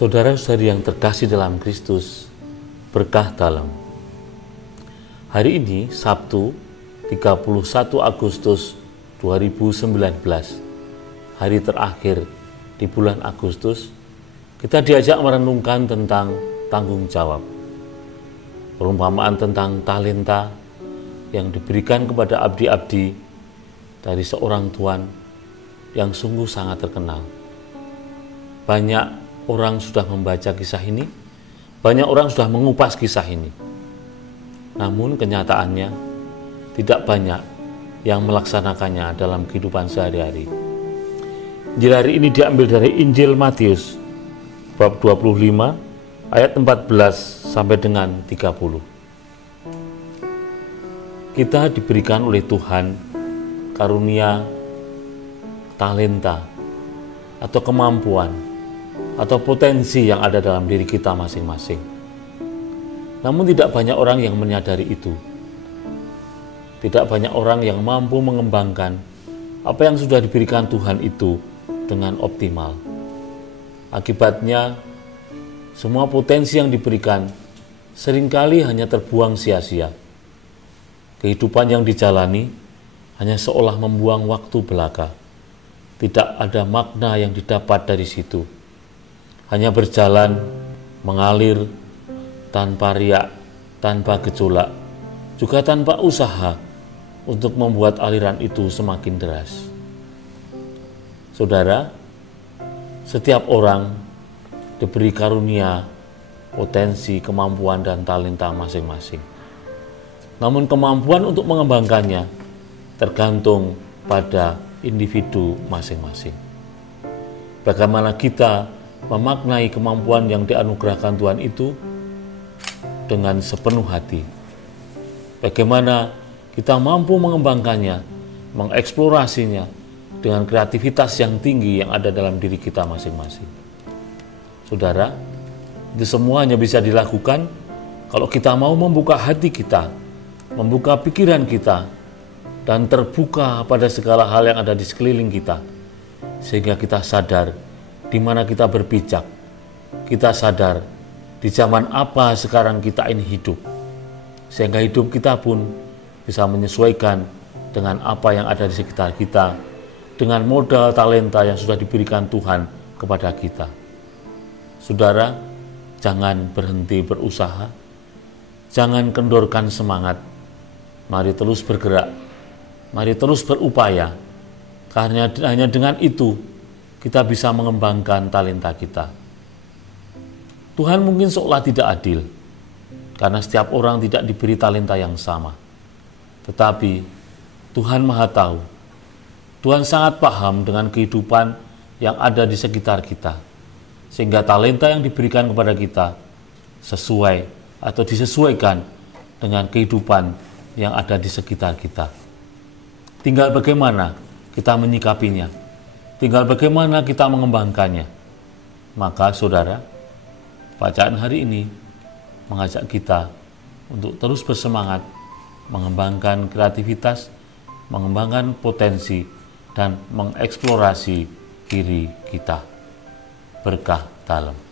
Saudara-saudari yang terkasih dalam Kristus, berkah dalam. Hari ini Sabtu 31 Agustus 2019, hari terakhir di bulan Agustus, kita diajak merenungkan tentang tanggung jawab. Perumpamaan tentang talenta yang diberikan kepada abdi-abdi dari seorang tuan yang sungguh sangat terkenal. Banyak orang sudah membaca kisah ini, banyak orang sudah mengupas kisah ini. Namun kenyataannya tidak banyak yang melaksanakannya dalam kehidupan sehari-hari. Injil hari ini diambil dari Injil Matius bab 25 ayat 14 sampai dengan 30. Kita diberikan oleh Tuhan karunia talenta atau kemampuan atau potensi yang ada dalam diri kita masing-masing. Namun tidak banyak orang yang menyadari itu. Tidak banyak orang yang mampu mengembangkan apa yang sudah diberikan Tuhan itu dengan optimal. Akibatnya, semua potensi yang diberikan seringkali hanya terbuang sia-sia. Kehidupan yang dijalani hanya seolah membuang waktu belaka. Tidak ada makna yang didapat dari situ. Hanya berjalan, mengalir, tanpa riak, tanpa gejolak, juga tanpa usaha untuk membuat aliran itu semakin deras. Saudara, setiap orang diberi karunia, potensi, kemampuan, dan talenta masing-masing. Namun kemampuan untuk mengembangkannya tergantung pada individu masing-masing. Bagaimana kita memaknai kemampuan yang dianugerahkan Tuhan itu dengan sepenuh hati. Bagaimana kita mampu mengembangkannya, mengeksplorasinya dengan kreativitas yang tinggi yang ada dalam diri kita masing-masing. Saudara, itu semuanya bisa dilakukan kalau kita mau membuka hati kita, membuka pikiran kita, dan terbuka pada segala hal yang ada di sekeliling kita, sehingga kita sadar di mana kita berpijak. Kita sadar di zaman apa sekarang kita ini hidup, sehingga hidup kita pun bisa menyesuaikan dengan apa yang ada di sekitar kita, dengan modal talenta yang sudah diberikan Tuhan kepada kita. Saudara, jangan berhenti berusaha, jangan kendorkan semangat. Mari terus bergerak, mari terus berupaya, karena hanya dengan itu kita bisa mengembangkan talenta kita. Tuhan mungkin seolah tidak adil, karena setiap orang tidak diberi talenta yang sama. Tetapi Tuhan Maha Tahu, Tuhan sangat paham dengan kehidupan yang ada di sekitar kita, sehingga talenta yang diberikan kepada kita sesuai atau disesuaikan dengan kehidupan yang ada di sekitar kita. Tinggal bagaimana kita menyikapinya, tinggal bagaimana kita mengembangkannya. Maka saudara, bacaan hari ini mengajak kita untuk terus bersemangat, mengembangkan kreativitas, mengembangkan potensi, dan mengeksplorasi diri kita. Berkah dalam.